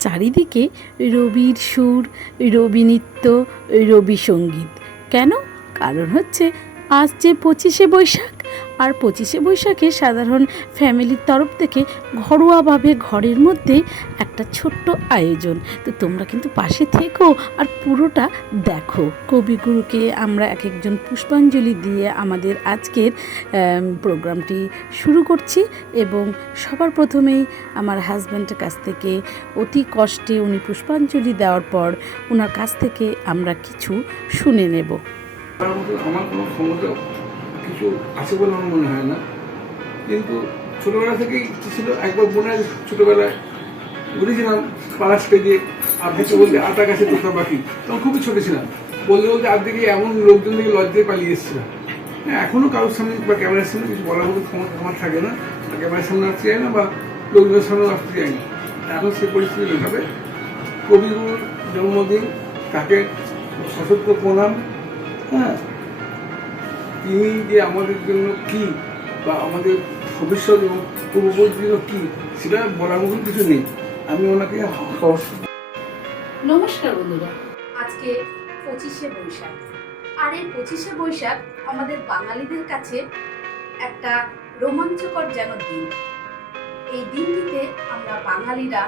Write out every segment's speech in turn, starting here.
চারিদিকে রবির সুর রবি নৃত্য রবি সংগীত। কেন? কারণ হচ্ছে আজ যে পঁচিশে বৈশাখ আর পঁচিশে বৈশাখে সাধারণ ফ্যামিলির তরফ থেকে ঘরোয়াভাবে ঘরের মধ্যে একটা ছোট্ট আয়োজন। তো তোমরা কিন্তু পাশে থেকো আর পুরোটা দেখো। কবিগুরুকে আমরা এক একজন পুষ্পাঞ্জলি দিয়ে আমাদের আজকের প্রোগ্রামটি শুরু করছি এবং সবার প্রথমেই আমার হাজব্যান্ডের কাছ থেকে অতি কষ্টে উনি পুষ্পাঞ্জলি দেওয়ার পর ওনার কাছ থেকে আমরা কিছু শুনে নেব। আমার কোনো কিছু আছে বলে আমার মনে হয় না। কিন্তু ছোটোবেলা থেকেই ছিল, একবার বোনের ছোটোবেলায় বুঝেছিলাম পাড়া স্টেজে আবৃত্তি বলতে আটা গাছে তোতা পাখি তখন খুবই ছোটো ছিলাম। বলতে বলতে আর্ধেকে এমন লোকজন থেকে লজ্জায় পালিয়ে এসেছিলাম। হ্যাঁ এখনও কারোর সামনে বা ক্যামেরার সামনে কিছু বলার মতো ক্ষমতা আমার থাকে না, বা ক্যামেরার সামনে আসতে চাই না, বা লোকজনের সামনে আসতে চাই না। এখন সে পরিস্থিতি এভাবে কবিগুরুর জন্মদিন, তাকে সশস্ত্র প্রণাম হ্যাঁ তিনি যে আমাদের জন্য কি বা আমাদের ভবিষ্যৎ এবং পূর্ববর্তী জন্য কি সেটা বলার মতন কিছু নেই। আমি ওনাকে নমস্কার বন্ধুরা। আজকে পঁচিশে বৈশাখ। আর এই পঁচিশে বৈশাখ আমাদের বাঙালিদের কাছে একটা রোমাঞ্চকর যেন দিন। এই দিনটিতে আমরা বাঙালিরা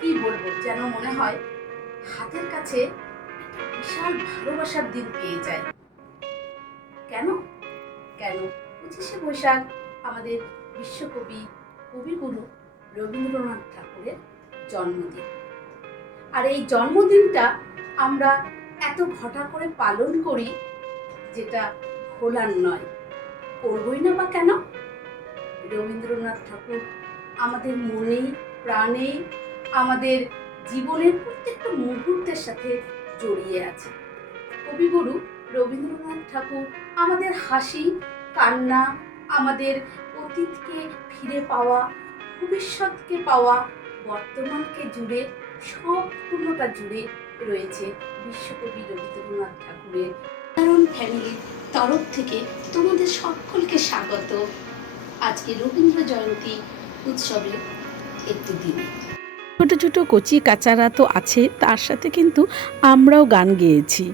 কি বলব যেন মনে হয় হাতের কাছে একটা বিশাল ভালোবাসার দিন পেয়ে যায়। কেন? কেন? পঁচিশে বৈশাখ আমাদের বিশ্বকবি, কবিগুরু রবীন্দ্রনাথ ঠাকুরের জন্মদিন। আর এই জন্মদিনটা আমরা এত ঘটা করে পালন করি যেটা ভোলার নয়। করবই না বা কেন? রবীন্দ্রনাথ ঠাকুর আমাদের মনে, প্রাণে, আমাদের জীবনের প্রত্যেকটা মুহূর্তের সাথে জড়িয়ে আছে কবিগুরু রবীন্দ্রনাথ ঠাকুর আমাদের হাসি, কান্না, আমাদের অতীতকে ফিরে পাওয়া, ভবিষ্যৎকে পাওয়া, বর্তমানকে জুড়ে সম্পূর্ণটা জুড়ে রয়েছে বিশ্বকবি রবীন্দ্রনাথ ঠাকুরের কারণ ফ্যামিলির তরফ থেকে তোমাদের সকলকে স্বাগত। আজকে রবীন্দ্র জয়ন্তী উৎসবের একটি দিনে। ছোট ছোট কচি কাচারা তো আছে, তার সাথে কিন্তু আমরাও গান গেয়েছি।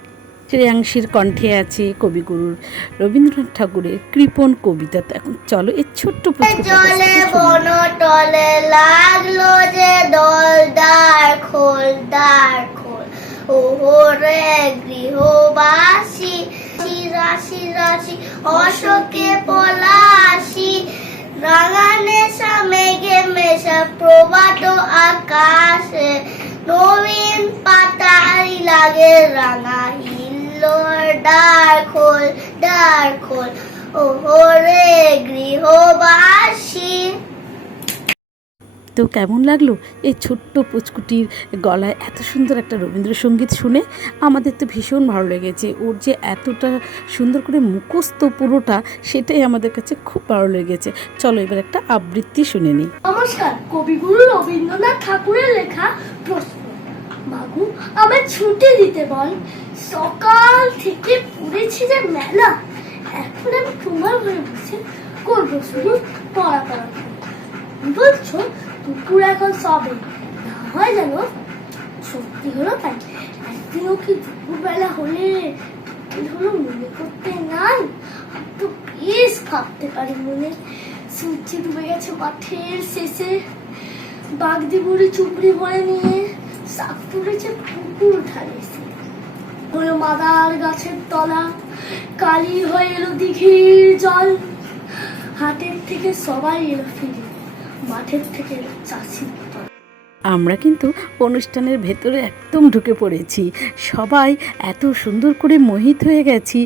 শ্রেয়াংশীর কণ্ঠে আছে কবিগুরুর রবীন্দ্রনাথ ঠাকুরের কৃপণ কবিতা। এখন চলো এই ছোট্ট টলে লাগল যে দলদার খোল দার খোল। ওহরে গৃহবাসী রাশি রাশি অশোকে পলাশি। রাঙানে মেঘে মেশা প্রবাদ আকাশে। নবীন পাতারি লাগে রাঙা হিল্লোর ডার খোল ডার খোল। ওহরে গৃহবাসী। তো কেমন লাগল এই ছোট্ট পুচকুটির গলায় এত সুন্দর একটা রবীন্দ্রসঙ্গীত শুনে? আমাদের তো ভীষণ ভালো লেগেছে। ওর যে এতটা সুন্দর করে মুখস্থ পুরোটা সেটাই আমাদের কাছে খুব ভালো লেগেছে। চলো এবার একটা আবৃত্তি শুনে নিই। নমস্কার কবিগুরু রবীন্দ্রনাথ ঠাকুরের লেখা প্রশ্ন। বাবু আমার ছুটি দিতে বল। সকাল থেকে পড়েছি যে মেলা, এখন আমি তোমার ঘরে বসে করব শুধু পড়া পড়া বলছো দুপুর এখন সবে, না হয় যেন সত্যি হলো তাই। একদিনও কি দুপুরবেলা হলে হলো মনে করতে নাই? তো বেশ ভাবতে পারি মনে। সূর্য ডুবে গেছে মাঠের শেষে, বাগদি বুড়ি চুপড়ি ভরে নিয়ে শাক তুলেছে পুকুর এসে হলো মাদার গাছের তলা, কালি হয়ে এলো দিঘির জল। হাটের থেকে সবাই এলো ফিরে, মাঠের থেকে এলো দল আমরা কিন্তু অনুষ্ঠানের ভেতরে একদম ঢুকে পড়েছি। সবাই এত সুন্দর করে মোহিত হয়ে গেছি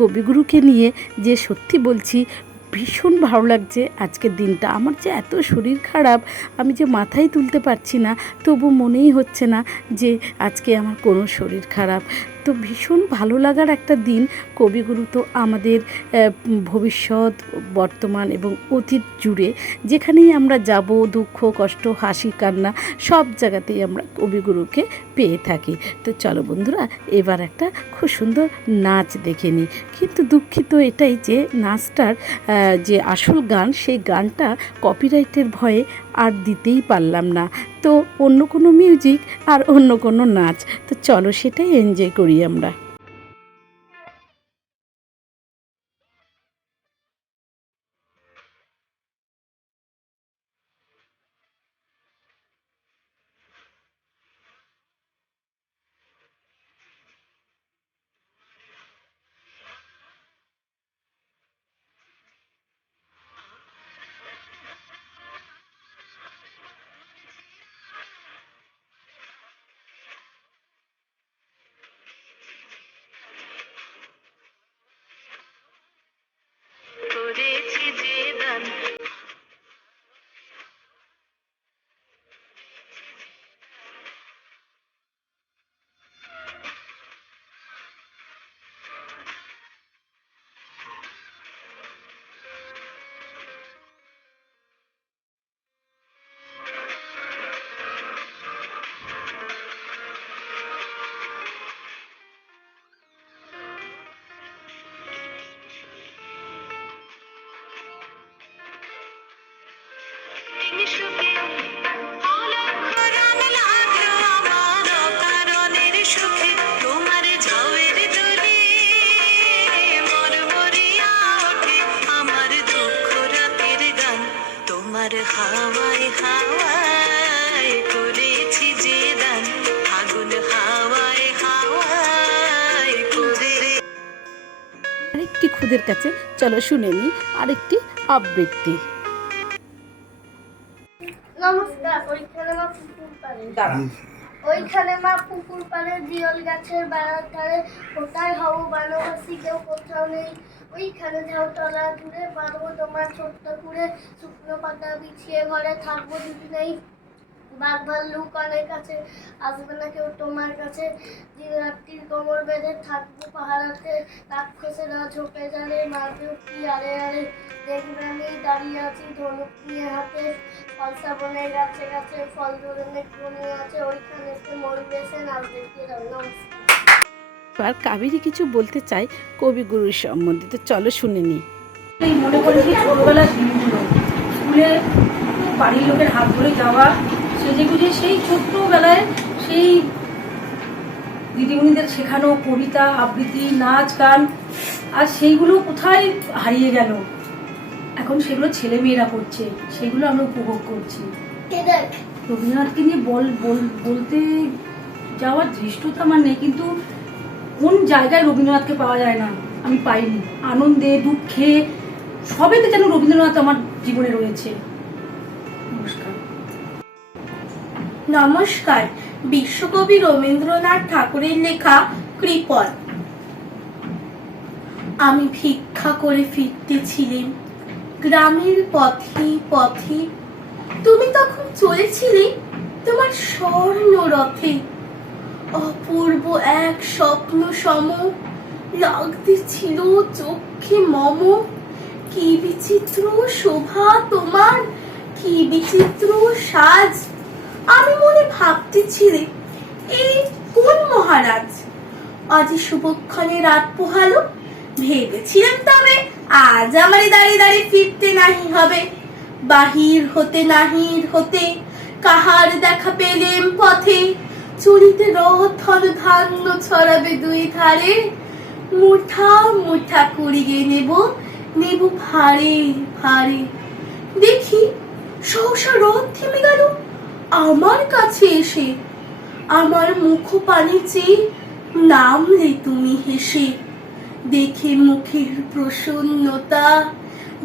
কবিগুরুকে নিয়ে যে সত্যি বলছি, ভীষণ ভালো লাগছে আজকের দিনটা। আমার যে এত শরীর খারাপ, আমি যে মাথায় তুলতে পারছি না, তবু মনেই হচ্ছে না যে আজকে আমার কোনো শরীর খারাপ। তো ভীষণ ভালো লাগার একটা দিন। কবিগুরু তো আমাদের ভবিষ্যৎ, বর্তমান এবং অতীত জুড়ে যেখানেই আমরা যাব, দুঃখ, কষ্ট, হাসি, কান্না, সব জায়গাতেই আমরা কবিগুরুকে পেয়ে থাকি। তো চলো বন্ধুরা, এবার একটা খুব সুন্দর নাচ দেখে নিই। কিন্তু দুঃখিত এটাই যে নাচটার যে আসল গান, সেই গানটা কপিরাইটের ভয়ে আর দিতেই পারলাম না। তো অন্য কোনো মিউজিক আর অন্য কোনো নাচ। তো চলো সেটাই এনজয় করি আমরা। তোমার হাওয়ায় হাওয়ায় করেছি যে দান। আগুন হাওয়ায় হাওয়ায় করে আরেকটি খুদের কাছে চলো শুনে নিই আরেকটি আবৃত্তি। নমস্কার ওইখানে মা পুকুর পাড়ে। ওইখানে মা পুকুর পাড়ে দিয়ল গাছের বেড়ার ধারে কোথায় হব বানবাসী কেউ কোথাও নেই। ওইখানে ঝাউতলা দূরে বাঁধবো তোমার ছোট্ট কুড়ে শুকনো পাতা বিছিয়ে ঘরে থাকব দিদি নেই বাঘ ভাল্লুক অনেক আছে, আসবে না কেউ তোমার কাছে। দিন রাত্রির কোমর বেঁধে থাকব পাহাড়াতে রাক্ষসেরা ঝোপে জালে মারবে কি আরে আরে। দেখবে আমি দাঁড়িয়ে আছি ধনুক নিয়ে হাতে ফলসা বনে গাছে গাছে, ফল ধরে কোনে আছে, ওইখানে মরবে সে নাচ দেখতে যাবে নমস্কার। আর কাবেরি কিছু বলতে চাই কবিগুরুর সম্বন্ধে তো চলো শুনে নিই। মনে করি যে ছোটবেলার দিনগুলো স্কুলে বাড়ির লোকের হাত ধরে যাওয়া সেজে গুজে সেই ছোট্টবেলায় সেই দিদিমণিদের শেখানো কবিতা আবৃত্তি নাচ গান আর সেইগুলো কোথায় হারিয়ে গেল? এখন সেগুলো ছেলে মেয়েরা করছে সেগুলো আমরা উপভোগ করছি। রবীন্দ্রনাথকে নিয়ে বল বল- বলতে যাওয়ার ধৃষ্টতা আমার নেই কিন্তু কোন জায়গায় রবীন্দ্রনাথকে পাওয়া যায় না, আমি পাইনি। আনন্দে দুঃখে সবেতে যেন রবীন্দ্রনাথ আমার জীবনে রয়েছে। নমস্কার। বিশ্বকবি রবীন্দ্রনাথ ঠাকুরের লেখা কৃপণ আমি ভিক্ষা করে ফিরতেছিলেন গ্রামের পথে পথে। তুমি তখন চলেছিলে তোমার স্বর্ণ রথে অপূর্ব এক স্বপ্ন সম। লাগতেছিল চোখে মম। কি বিচিত্র শোভা তোমার, কি বিচিত্র সাজ। আমি মনে ভাবতেছিলে এই কোন মহারাজ? আজ শুভক্ষণে রাত পোহালো, ভেবেছিলাম তবে আজ আমার দাঁড়িয়ে দাঁড়িয়ে ফিরতে নাহি হবে। বাহির হতে নাহির হতে, কাহার দেখা পেলেম পথে? চলিতে রথ ধান্য ছড়াবে দুই ধারে। মুঠা মুঠা কুড়িয়ে নেব নেব ভারে ভারে। দেখি, সহসা রথ থেমে গেল, আমার কাছে এসে, আমার মুখ পানে চেয়ে নামলে তুমি হেসে। দেখে মুখের প্রসন্নতা,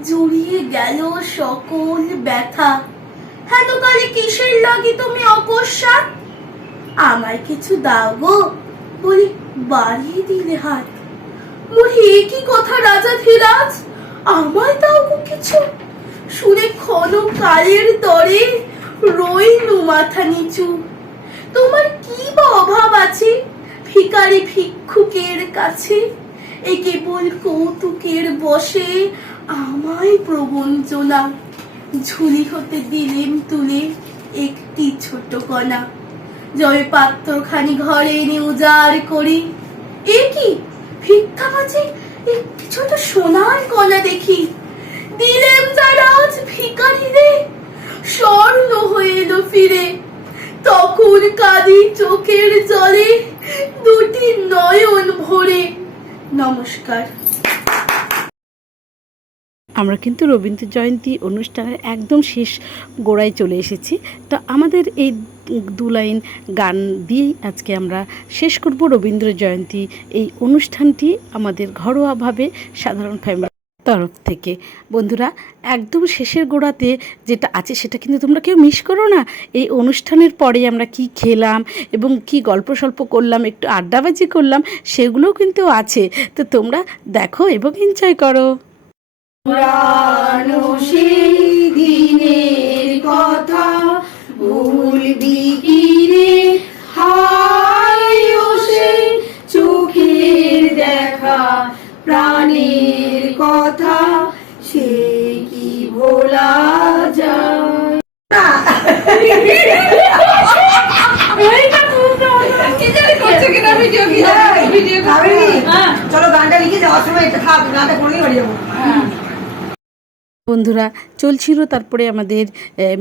জুড়িয়ে গেল সকল ব্যথা। হ্যাঁ তো কালে কিসের লাগে তুমি অকস্মাৎ আমায় কিছু দাও গো। বলি, বাড়িয়ে দিলে হাত। বলি, এ কি কথা রাজা ধীরাজ? আমায় দাও গো কিছু। শুনে ক্ষণ কালের তরে রইনু মাথা নিচু। তোমার কি বা অভাব আছে ভিকারি ভিক্ষুকের কাছে? এ কেবল কৌতুকের বসে আমায় প্রবঞ্চনা। ঝুলি হতে দিলেম তুলে একটি ছোট কণা। জয় পাত্রখানি ঘরে এনে উজাড় করি। এ কি? ভিক্ষা মাঝে একটি ছোট সোনার কণা দেখি। দিলেম তারা আজ ভিকারীদের স্বর্ণ হয়ে এলো ফিরে। তখন কাঁদি চোখের জলে দুটি নয়ন ভরে। নমস্কার। আমরা কিন্তু রবীন্দ্র জয়ন্তী অনুষ্ঠানের একদম শেষ গোড়ায় চলে এসেছি। তা আমাদের এই দু লাইন গান দিয়েই আজকে আমরা শেষ করব রবীন্দ্র জয়ন্তী। এই অনুষ্ঠানটি আমাদের ঘরোয়াভাবে সাধারণ ফ্যামিলি তরফ থেকে। বন্ধুরা, একদম শেষের গোড়াতে যেটা আছে সেটা কিন্তু তোমরা কেউ মিস করো না। এই অনুষ্ঠানের পরে আমরা কি খেলাম এবং কি গল্প সল্প করলাম, একটু আড্ডাবাজি করলাম, সেগুলোও কিন্তু আছে। তো তোমরা দেখো এবং এনজয় করো। কথা ভুলবি কি রে? সে চোখের দেখা প্রাণের কথা সে কি ভোলা যায়? চলো গানটা লিখে যাওয়ার সময় এটা থাক গানটা পড়েই বাড়ি যাব। বন্ধুরা, চলছিল তারপরে আমাদের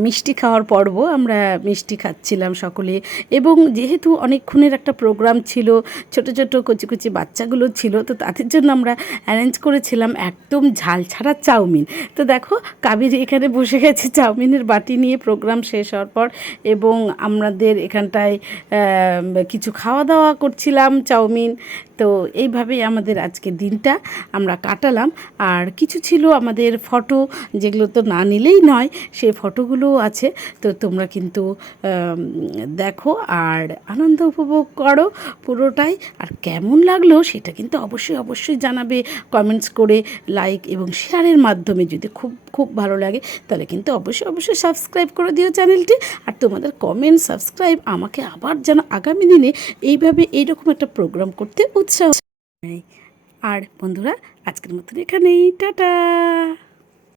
মিষ্টি খাওয়ার পর্ব। আমরা মিষ্টি খাচ্ছিলাম সকলে। এবং যেহেতু অনেকক্ষণের একটা প্রোগ্রাম ছিল, ছোট ছোট কচি কচি বাচ্চাগুলো ছিল, তো তাদের জন্য আমরা অ্যারেঞ্জ করেছিলাম একদম ঝাল ছাড়া চাউমিন। তো দেখো, কাবির এখানে বসে গেছে চাউমিনের বাটি নিয়ে। প্রোগ্রাম শেষ হওয়ার পর এবং আমাদের এখানটায় কিছু খাওয়া দাওয়া করছিলাম চাউমিন। তো এইভাবেই আমাদের আজকের দিনটা আমরা কাটালাম। আর কিছু ছিল আমাদের ফটো যেগুলো তো না নিলেই নয় সেই ফটোগুলোও আছে। তো তোমরা কিন্তু দেখো আর আনন্দ উপভোগ করো পুরোটাই। আর কেমন লাগল সেটা কিন্তু অবশ্যই অবশ্যই জানাবে কমেন্টস করে, লাইক এবং শেয়ারের মাধ্যমে যদি খুব খুব ভালো লাগে, তাহলে কিন্তু অবশ্যই অবশ্যই সাবস্ক্রাইব করে দিও চ্যানেলটি। আর তোমাদের কমেন্ট, সাবস্ক্রাইব আমাকে আবার যেন আগামী দিনে এইভাবে এইরকম একটা প্রোগ্রাম করতে উৎসাহ আর বন্ধুরা আজকের মতন এখানেই। টাটা!